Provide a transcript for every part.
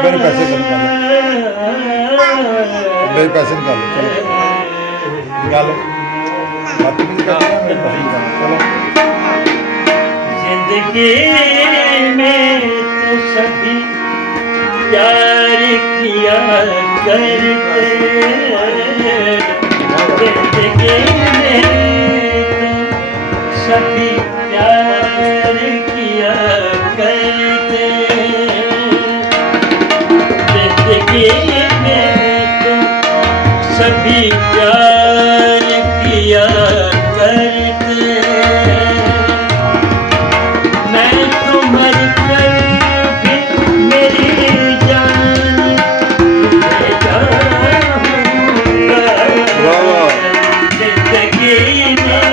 मेरे पैसे मेरे पैसे निकालो चलो निकालो चलो जिंदगी में तो सभी प्यार किया करते जिंदगी में तो सभी प्यार किया करते जिंदगी में तो सभी प्यार किया करते मैं तो मर कर भी मेरी जान ले जाऊंगा जिंदगी में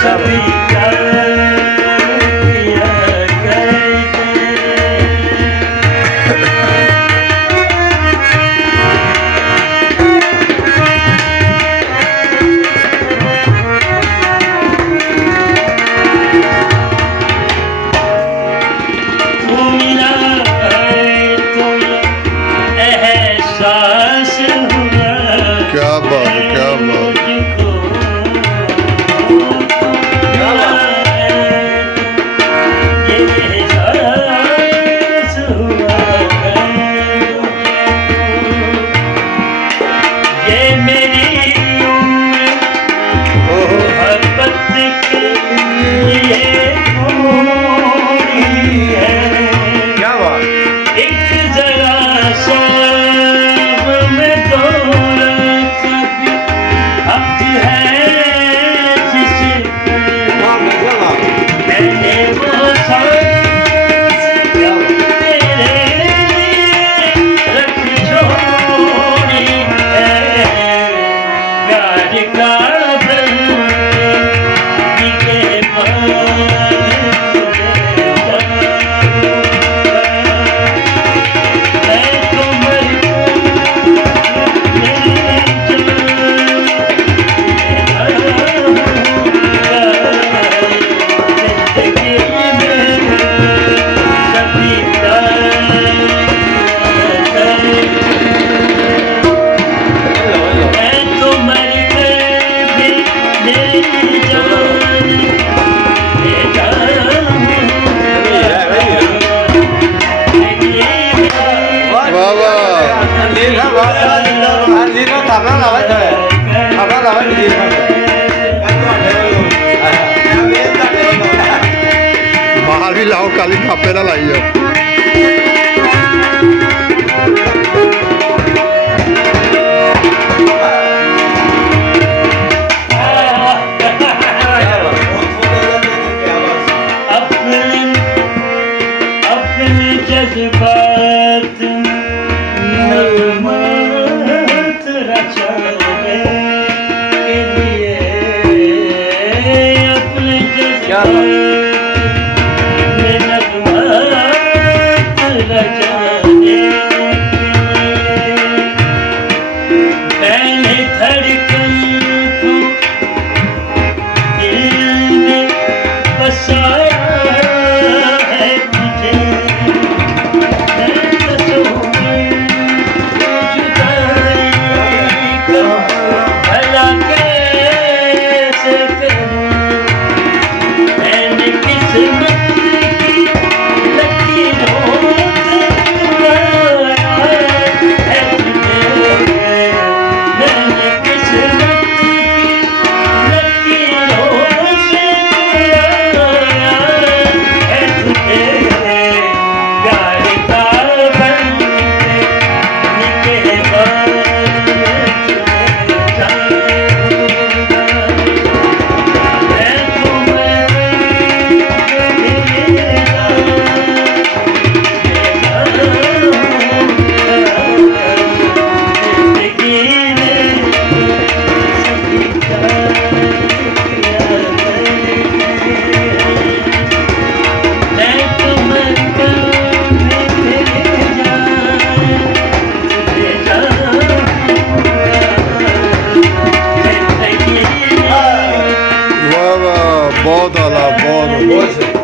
सभी प्यार किया करते तू मिला तो ये एहसास हुआ क्या बात है क्या बात मुझको मिला ये एहसास हुआ ये मेरी उम्र मोहब्बत के लिए पूरी है क्या बात एक जरा सा में दौलत भी हक है जिस मैंने वो सांस तेरे लिए रख छोड़ी है प्यार का बंदगी के वाह वाह बाहर भी लाओ काली खापे ना लाइए अपने जज्बात नगमात रचाने के लिए अपने जज्बात में नगमात रचाने के लिए मैंने धड़कन को दिल में बसाया है तुझे भला कैसे करूं मैंने किस्मत की लकीरों से चुराया है तुझे मैंने किस्मत की लकीरों से चुराया है तुझे प्यार का बनके निके बाल ਬਹੁਤ ਬਹੁਤ